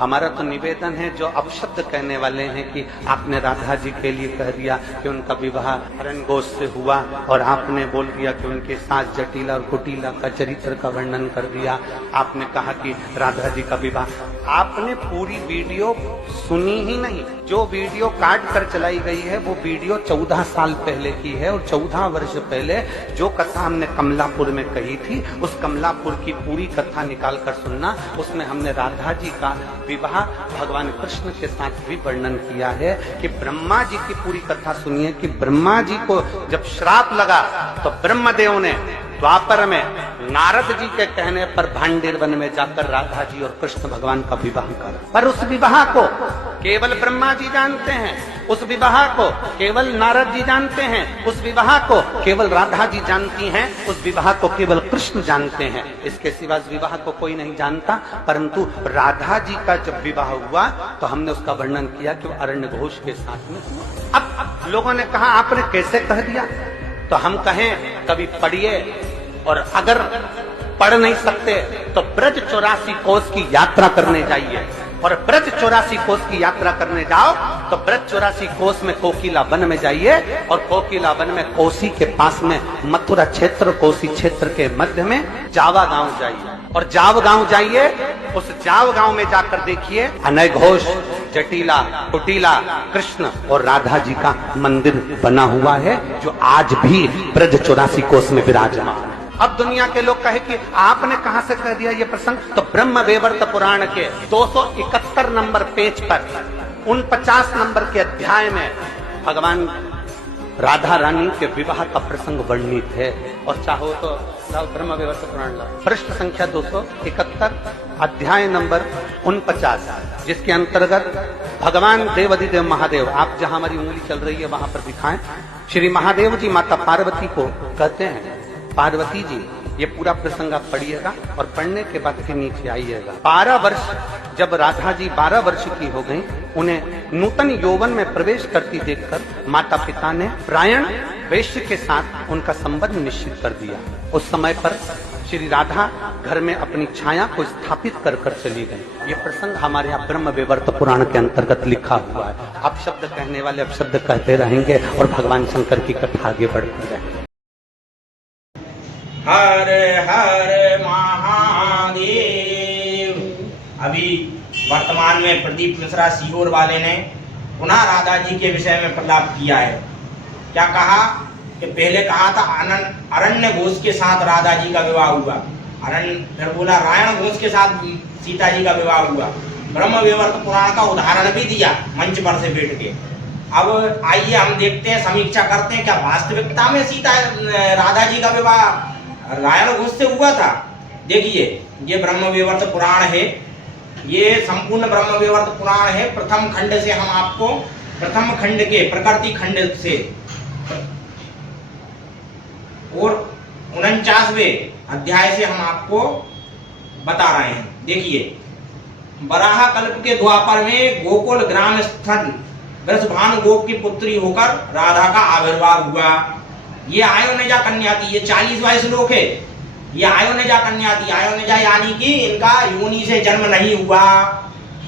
हमारा तो निवेदन है, जो अपशब्द कहने वाले हैं कि आपने राधा जी के लिए कह दिया कि उनका विवाह अरण्यघोष से हुआ और आपने बोल दिया कि उनके साथ जटिला और कुटिला का चरित्र का वर्णन कर दिया, आपने कहा कि राधा जी का विवाह, आपने पूरी वीडियो सुनी ही नहीं। जो वीडियो काट कर चलाई गई है वो वीडियो 14 साल पहले की है, और 14 वर्ष पहले जो कथा हमने कमलापुर में कही थी, उस कमलापुर की पूरी कथा निकाल कर सुनना। उसमें हमने राधा जी का विवाह भगवान कृष्ण के साथ भी वर्णन किया है कि ब्रह्मा जी की पूरी कथा सुनिए कि ब्रह्मा जी को जब श्राप लगा तो ब्रह्मदेव ने द्वापर में नारद जी के कहने पर भांडेर वन में जाकर राधा जी और कृष्ण भगवान का विवाह करा। पर उस विवाह को केवल ब्रह्मा जी जानते हैं, उस विवाह को केवल नारद जी जानते हैं, उस विवाह को केवल राधा जी जानती हैं, उस विवाह को केवल कृष्ण जानते हैं। इसके सिवा इस विवाह को कोई नहीं जानता। परंतु राधा जी का जब विवाह हुआ तो हमने उसका वर्णन किया कि वो अरण्यघोष के साथ में हुआ। अब लोगों ने कहा आपने कैसे कह दिया, तो हम कहें कभी पढ़िए, और अगर पढ़ नहीं सकते तो ब्रज 84 कोस की यात्रा करने जाइए, और ब्रज 84 कोस की यात्रा करने जाओ तो ब्रज 84 कोस में कोकिला वन में जाइए, और कोकिला वन में कोसी के पास में मथुरा क्षेत्र, कोसी क्षेत्र के मध्य में जावा गांव जाइए, और जाव गांव जाइए, उस जाव गांव में जाकर देखिए अनयघोष, जटिला, कुटिला, कृष्ण और राधा जी का मंदिर बना हुआ है, जो आज भी ब्रज 84 कोस में विराजमान। अब दुनिया के लोग कहे कि आपने कहां से कह दिया ये प्रसंग, तो ब्रह्म वेवर्त पुराण के 271 नंबर पेज पर 49 नंबर के अध्याय में भगवान राधा रानी के विवाह का प्रसंग वर्णित है। और चाहो तो ब्रह्म वेवर्त पुराण पृष्ठ संख्या 271 अध्याय नंबर 49, जिसके अंतर्गत भगवान देवाधिदेव महादेव, आप जहां हमारी उंगली चल रही है वहां पर दिखाएं, श्री महादेव जी माता पार्वती को कहते हैं, पार्वती जी, ये पूरा प्रसंग आप पढ़िएगा और पढ़ने के बाद फिर नीचे आइएगा। 12 वर्ष जब राधा जी 12 वर्ष की हो गई, उन्हें नूतन यौवन में प्रवेश करती देखकर माता पिता ने प्रायण वैश्य के साथ उनका संबंध निश्चित कर दिया। उस समय पर श्री राधा घर में अपनी छाया को स्थापित कर कर चली गई। ये प्रसंग हमारे यहाँ ब्रह्म वेवर्त पुराण के अंतर्गत लिखा हुआ है। अब शब्द कहने वाले अब शब्द कहते रहेंगे और भगवान शंकर की कथा आगे बढ़ती रहेगी। हर हर महादेव। अभी वर्तमान में प्रदीप मिश्रा सीहोर वाले ने पुनः राधा जी के विषय में प्रलाप किया है। क्या कहा कि पहले कहा था अरण्यघोष के साथ राधा जी का विवाह हुआ, फिर बोला रायण घोष के साथ सीता जी का विवाह हुआ। ब्रह्म वेवर्त पुराण का उदाहरण भी दिया मंच पर से बैठ के। अब आइए हम देखते हैं, समीक्षा करते हैं, क्या वास्तविकता में सीता राधा जी का विवाह रायण घोष से हुआ था। देखिए, ये ब्रह्म वेवर्त पुराण है, ये संपूर्ण ब्रह्म वेवर्त पुराण है। प्रथम खंड से हम आपको, प्रथम खंड के प्रकृति खंड से और 49वें अध्याय से हम आपको बता रहे हैं। देखिए, वराह कल्प के द्वापर में गोकुल ग्राम स्थल वृषभानु गोप की पुत्री होकर राधा का आविर्भाव हुआ। ये आयोनिजा कन्या थी, ये 40वां श्लोक है। ये आयोनिजा कन्या थी, आयोनिजा यानी कि इनका योनि से जन्म नहीं हुआ।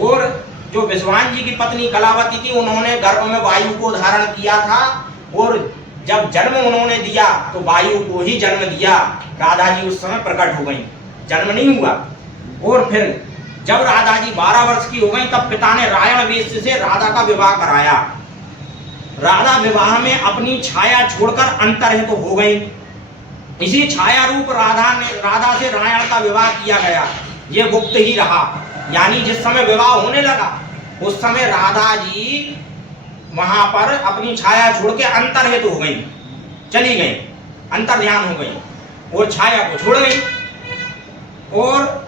और जो विश्वान जी की पत्नी कलावती थी, उन्होंने गर्भ में वायु को धारण किया था, और जब जन्म उन्होंने दिया तो वायु को ही जन्म दिया। राधा जी उस समय प्रकट हो गई, जन्म नहीं हुआ। और फिर जब राधा जी 12 वर्ष की हो गई, तब पिता ने रायण वेश्य से राधा का विवाह कराया। राधा विवाह में अपनी छाया छोड़कर अंतर्हित हो गई। इसी छाया रूप राधा से रायण का विवाह किया गया। ये गुप्त ही रहा, यानी जिस समय विवाह होने लगा उस समय राधा जी वहां पर अपनी छाया छोड़ के अंतर्हित हो गई, चली गई, अंतर ध्यान हो गई और छाया को छोड़ गई। और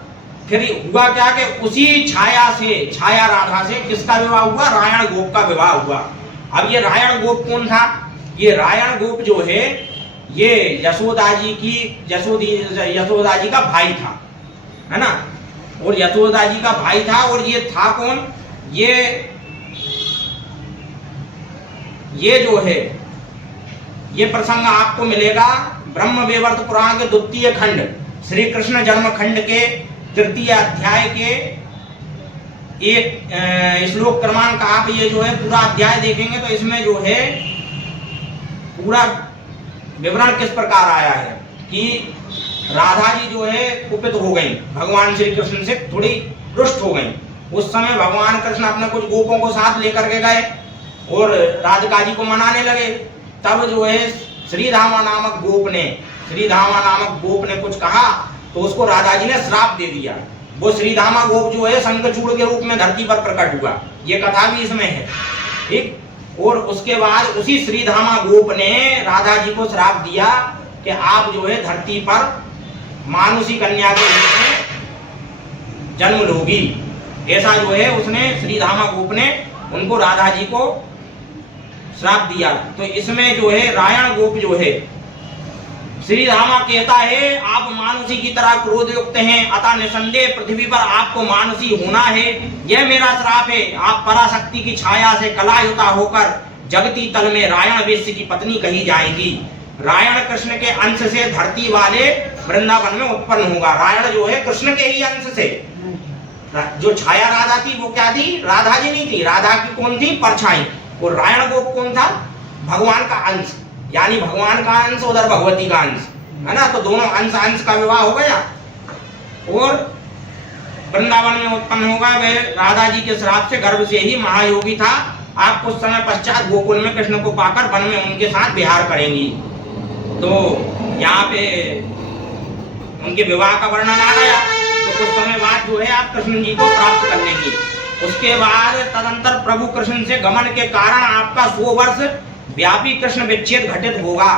फिर हुआ क्या कि उसी छाया से, छाया राधा से किसका विवाह हुआ? रायण गोप का विवाह हुआ। अब ये रायण गोप कौन था? ये रायण गोप जो है ये यशोदा जी का भाई था, है ना। और यशोदा जी का भाई था, और ये था कौन? ये जो है, ये प्रसंग आपको मिलेगा ब्रह्म वेवर्त पुराण के 2 खंड श्री कृष्ण जन्म खंड के 3 अध्याय के एक श्लोक क्रमांक आप ये जो है पूरा अध्याय देखेंगे तो इसमें जो है पूरा विवरण किस प्रकार आया है कि राधा जी जो है कुपित हो गई, भगवान श्री कृष्ण से थोड़ी रुष्ट हो गई। उस समय भगवान कृष्ण अपने कुछ गोपों को साथ लेकर के गए और राधिका जी को मनाने लगे। तब जो है श्रीधामा नामक गोप ने कुछ कहा तो उसको राधा जी ने श्राप दे दिया। वो श्रीधामा गोप जो है शंखचूड़ के रूप में धरती पर प्रकट हुआ, ये कथा भी इसमें है, ठीक। और उसके बाद उसी श्रीधामा गोप ने राधा जी को श्राप दिया कि आप जो है धरती पर मानुषी कन्या के रूप में जन्म लोगी। ऐसा जो है उसने श्रीधामा गोप ने उनको राधा जी को श्राप दिया। तो इसमें जो है रायण गोप जो है श्रीधामा कहता है आप मानुषी की तरह क्रोध युक्त हैं, अतः निसंदेह पृथ्वी पर आपको मानुषी होना है, यह मेरा श्राप है। आप पराशक्ति की छाया से कलायुता होकर जगती तल में रायण वेश्य की पत्नी कही जाएंगी। रायण कृष्ण के अंश से धरती वाले वृंदावन में उत्पन्न होगा। रायण जो है कृष्ण के ही अंश से, जो छाया राधा थी वो क्या थी, राधा जी नहीं थी। राधा की कौन थी, परछाई। और रायण गोप कौन था, भगवान का अंश, यानी भगवान का अंश उधर भगवती का अंश है ना। तो दोनों अंश का विवाह हो गया और वृंदावन में उत्पन्न होगा। वह राधा जी के श्राप से गर्भ से ही महायोगी था। आप कुछ समय पश्चात गोकुल में कृष्ण को पाकर वन में उनके साथ विहार करेंगी। तो यहाँ पे उनके विवाह का वर्णन आ गया। तो कुछ समय बाद जो है आप कृष्ण जी को प्राप्त कर लेंगी। उसके बाद तदंतर प्रभु कृष्ण से गमन के कारण आपका 100 वर्ष व्यापी कृष्ण विच्छेद घटित होगा।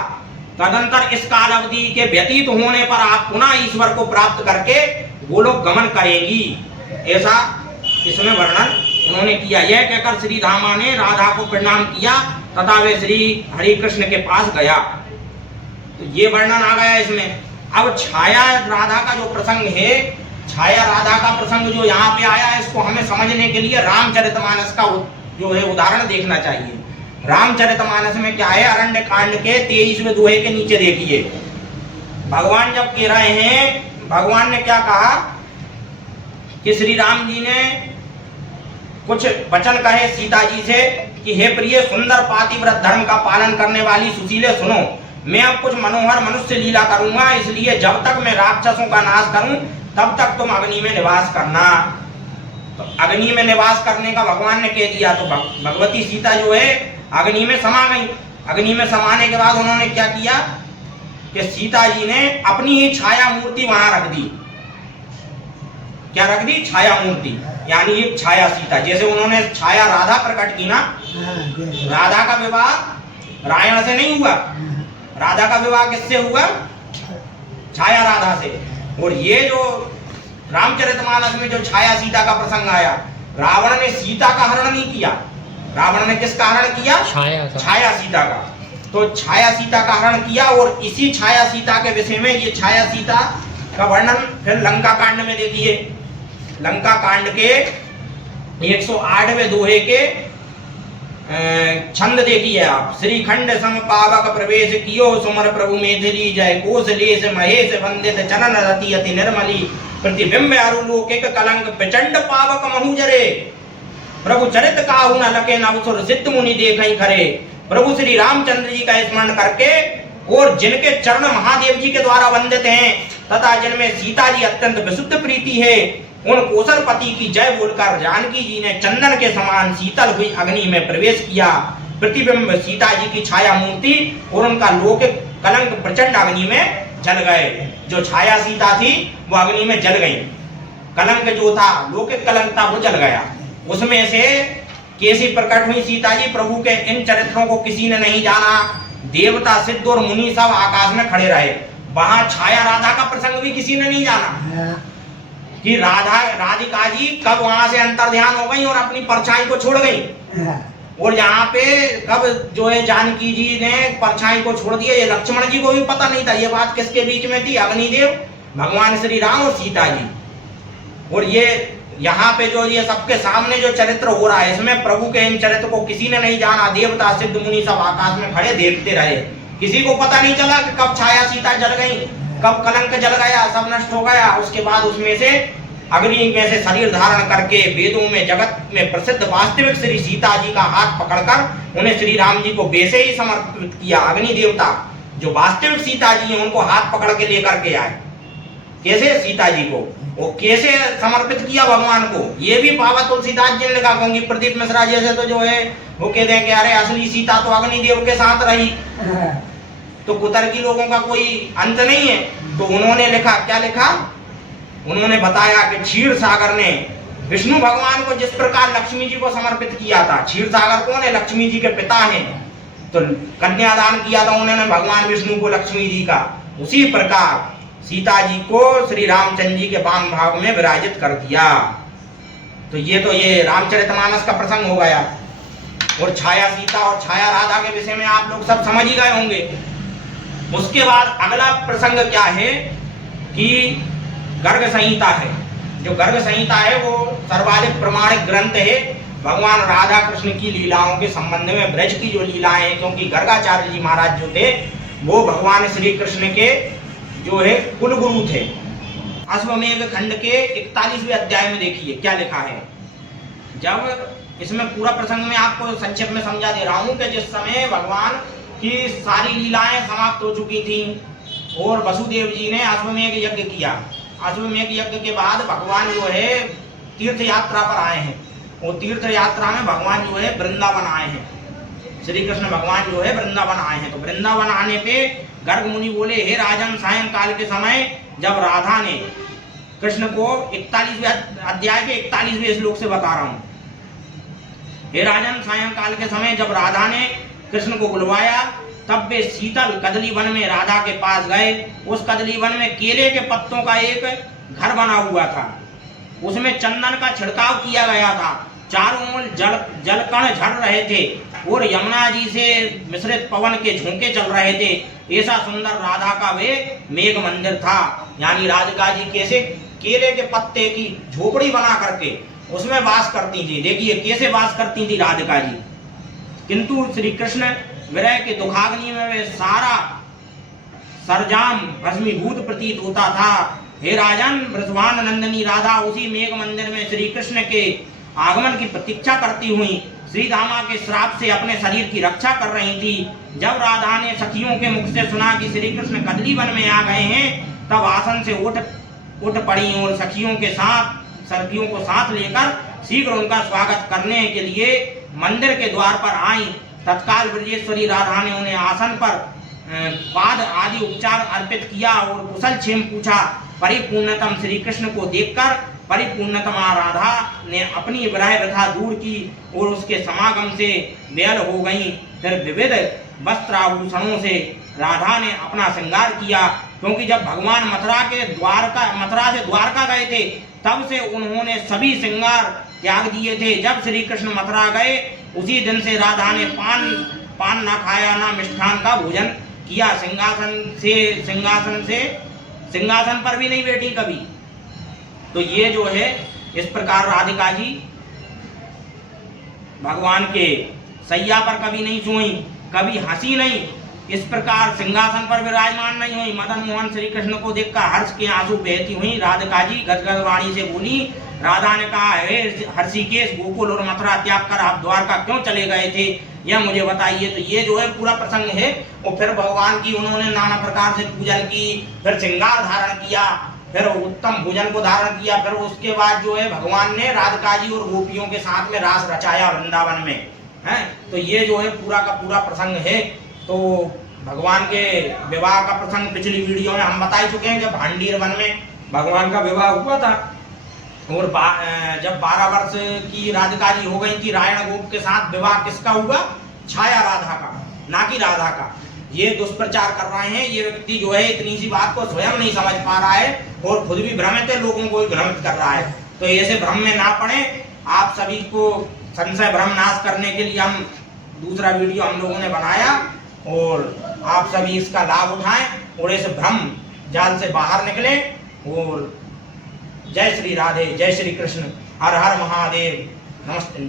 तदंतर इस काल अवधि के व्यतीत होने पर आप पुनः ईश्वर को प्राप्त करके गोलोक गमन करेंगी। ऐसा इसमें वर्णन उन्होंने किया। यह कहकर श्री धामा ने राधा को प्रणाम किया तथा वे श्री हरि कृष्ण के पास गया। तो ये वर्णन आ गया इसमें। अब छाया राधा का जो प्रसंग है, छाया राधा का प्रसंग जो यहाँ पे आया है, इसको हमें समझने के लिए रामचरितमानस का जो है उदाहरण देखना चाहिए। रामचरितमानस में क्या है, अरण्य कांड के 23वें दोहे के नीचे देखिए। भगवान जब कह रहे हैं, भगवान ने क्या कहा कि श्री राम जी ने कुछ वचन कहे सीता जी से कि हे प्रिय सुंदर पातिव्रत धर्म का पालन करने वाली सुशीले, सुनो, मैं अब कुछ मनोहर मनुष्य लीला करूंगा, इसलिए जब तक मैं राक्षसों का नाश करूं तब तक तुम अग्नि में निवास करना। तो अग्नि में निवास करने का भगवान ने कह दिया। तो भगवती सीता जो है अग्नि में समा गई। अग्नि में समाने के बाद उन्होंने क्या किया कि सीता जी ने अपनी ही छाया मूर्ति वहां रख दी। क्या रख दी, छाया मूर्ति, यानी एक छाया सीता। जैसे उन्होंने छाया राधा प्रकट की ना, राधा का विवाह रायण से नहीं हुआ, राधा का विवाह किससे हुआ, छाया राधा से। और ये जो रामचरितमानस में जो छाया सीता का प्रसंग आया, रावण ने सीता का हरण नहीं किया। रावण ने किसका हरण किया, छाया सीता का। तो छाया सीता का हरण किया। और इसी छाया सीता के विषय में, ये छाया सीता का वर्णन फिर लंका कांड में देखिए। लंका कांड के 108वें दोहे के छंद देखिए आप। श्रीखंड सम पावक प्रवेश कियो, सुमर प्रभु मैथिली जय कोसलेश महेश वंदित चरण रति अति निर्मली, प्रतिबिंब अरुलोकिक कलंक प्रचंड पावक महूजरे, प्रभु चरित काहू न लके नवसुर सिद्ध मुनि देखई खरे। प्रभु श्री रामचंद्र जी का स्मरण करके और जिनके चरण महादेव जी के द्वारा वंदित हैं तथा जिनमें सीता जी अत्यंत विशुद्ध प्रीति है, उन कौशलपति की जय बोलकर जानकी जी ने चंदन के समान शीतल हुई अग्नि में प्रवेश किया। प्रतिबिंब सीता जी की छाया मूर्ति और उनका लौकिक कलंक प्रचंड अग्नि में जल गए। जो छाया सीता थी वो अग्नि में जल गई, कलंक जो था लौकिक कलंक था वो जल गया। उसमें से कैसी प्रकट हुई सीता जी, प्रभु के इन चरित्रों को किसी ने नहीं जाना। देवता सिद्ध और मुनि सब आकाश में खड़े रहे। वहां छाया राधा का प्रसंग भी किसी ने नहीं जाना कि राधिका जी कब वहां से अंतर्ध्यान हो गई और अपनी परछाई को छोड़ गई। और यहाँ पे कब जो है जानकी जी ने परछाई को छोड़ दिया, ये लक्ष्मण जी को भी पता नहीं था। ये बात किसके बीच में थी, अग्निदेव, भगवान श्री राम और सीता जी। और ये यहाँ पे जो ये सबके सामने जो चरित्र हो रहा है, इसमें प्रभु के इन चरित्र को किसी ने नहीं जाना। देवता सिद्ध मुनि सब आकाश में खड़े देखते रहे। किसी को पता नहीं चला कि कब छाया सीता जल गई, कब कलंक जल गया, सब नष्ट हो गया। उसके बाद उसमें से अग्नि में से शरीर धारण करके वेदों में जगत में प्रसिद्ध वास्तविक श्री सीता जी का हाथ पकड़कर उन्हें श्री राम जी को वैसे ही समर्पित किया। अग्नि देवता जो वास्तविक सीता जी हैं उनको हाथ पकड़ के लेकर के आए। कैसे? सीता जी को वो कैसे समर्पित किया भगवान को, ये भी बाबा तुलसीदास जी ने लिखा। क्योंकि प्रदीप मिश्रा जैसे तो जो है वो कहते हैं कि अरे असली सीता तो अग्निदेव के साथ रही, तो कुतर्की लोगों का कोई अंत नहीं है। तो उन्होंने लिखा, क्या लिखा? उन्होंने बताया कि क्षीर सागर ने विष्णु भगवान को जिस प्रकार लक्ष्मी जी को समर्पित किया था, क्षीर सागर कौन है? लक्ष्मी जी के पिता हैं, तो कन्यादान किया था उन्होंने भगवान विष्णु को लक्ष्मी जी का, उसी प्रकार सीता जी को श्री रामचंद्र जी के वाम भाग में विराजित कर दिया। तो ये रामचरितमानस का प्रसंग हो गया। और छाया सीता और छाया राधा के विषय में आप लोग सब समझ ही गए होंगे। उसके बाद अगला प्रसंग क्या है कि गर्ग संहिता है। जो गर्ग संहिता है वो सर्वाधिक प्रमाणिक ग्रंथ है भगवान राधा कृष्ण की लीलाओं के संबंध में, ब्रज की जो लीलाएं हैं। क्योंकि गर्गाचार्य जी महाराज जो थे वो भगवान श्री कृष्ण के जो है कुल गुरु थे। अश्वमेध खंड के 41वें अध्याय में देखिए क्या लिखा है। जब इसमें पूरा प्रसंग में आपको संक्षेप में समझा दे रहा हूं कि जिस समय भगवान की सारी लीलाएं समाप्त हो चुकी थी और वसुदेव जी ने अश्वमेध यज्ञ किया। अश्वमेध यज्ञ के बाद भगवान जो है तीर्थ यात्रा पर आए हैं। वो तीर्थ यात्रा में भगवान जो है वृंदावन आए हैं। श्री कृष्ण भगवान जो है वृंदावन आए हैं। तो वृंदावन आने पे गर्ग मुनि बोले, हे राजन, सायंकाल के समय जब राधा ने कृष्ण को 41वें अध्याय के 41वें श्लोक से बता रहा हूं, हे राजन, सायंकाल के समय जब राधा ने कृष्ण को बुलवाया तब वे शीतल कदली वन में राधा के पास गए। उस कदली वन में केले के पत्तों का एक घर बना हुआ था। उसमें चंदन का छिड़काव किया गया था। चारों ओर जलकण झड़ रहे थे और यमुना जी से मिश्रित पवन के झोंके चल रहे थे। ऐसा सुंदर राधा का वे मेघ मंदिर था। यानी राधिका जी कैसे केले के पत्ते की झोपड़ी बना करके उसमें वास करती थी। देखिए कैसे वास करती थी राधिका जी। किंतु श्री कृष्ण विरह के दुखाग्नि में वे सारा सरजाम भस्मीभूत प्रतीत होता था। हे राजन, वृषभान नंदनी राधा उसी मेघ मंदिर में श्री कृष्ण के आगमन की प्रतीक्षा करती हुई श्री दामा के श्राप से अपने शरीर की रक्षा कर रही थी। जब राधा ने सखियों के मुख से सुना कि श्री कृष्ण कदली वन में आ गए हैं, तब आसन से उठ पड़ी और सखियों को साथ लेकर शीघ्र उनका स्वागत करने के लिए मंदिर के द्वार पर आई। तत्काल ब्रजेश्वरी राधा ने उन्हें आसन पर पाद आदि उपचार अर्पित किया और कुशल क्षेम पूछा। परिपूर्णतम श्री कृष्ण को देखकर परिपूर्णतमा राधा ने अपनी विरह व्यथा दूर की और उसके समागम से बेल हो गई। फिर विविध वस्त्राभूषणों से राधा ने अपना श्रृंगार किया। क्योंकि जब भगवान मथुरा से द्वारका गए थे तब से उन्होंने सभी श्रृंगार त्याग दिए थे। जब श्री कृष्ण मथुरा गए उसी दिन से राधा ने पान न खाया, न मिष्ठान का भोजन किया। सिंहासन पर भी नहीं बैठी कभी। तो ये जो है इस प्रकार राधिका जी भगवान के सैया पर कभी नहीं सोई, कभी हंसी नहीं, इस प्रकार सिंहासन पर विराजमान नहीं हुई। मदन मोहन श्री कृष्ण को देखकर हर्ष के आंसू बहती हुई राधिका जी गदगद वाणी से बोली। राधा ने कहा, हे हर्षिकेश, गोकुल और मथुरा त्याग कर आप द्वारका क्यों चले गए थे, यह मुझे बताइए। तो ये जो है पूरा प्रसंग है। और फिर भगवान की उन्होंने नाना प्रकार से पूजन की, फिर श्रृंगार धारण किया, फिर उत्तम भोजन को धारण किया। फिर उसके बाद जो है भगवान ने राधिका जी और गोपियों के साथ में रास रचाया वृंदावन में, है। तो ये जो है पूरा का पूरा प्रसंग है। तो भगवान के विवाह का प्रसंग पिछली वीडियो में हम बता ही चुके हैं। जब भांडीर वन में भगवान का विवाह हुआ था और जब 12 वर्ष की राधिका जी हो गई थी रायण गोप के साथ, विवाह किसका हुआ? छाया राधा का, ना कि राधा का। ये दुष्प्रचार कर रहे हैं। ये व्यक्ति जो है इतनी सी बात को स्वयं नहीं समझ पा रहा है और खुद भी भ्रमित है, लोगों को भी भ्रमित कर रहा है। तो ऐसे भ्रम में ना पड़े। आप सभी को संशय भ्रम नाश करने के लिए हम दूसरा वीडियो हम लोगों ने बनाया और आप सभी इसका लाभ उठाएं और इस भ्रम जाल से बाहर निकले। और जय श्री राधे, जय श्री कृष्ण, हर हर महादेव, नमस्ते।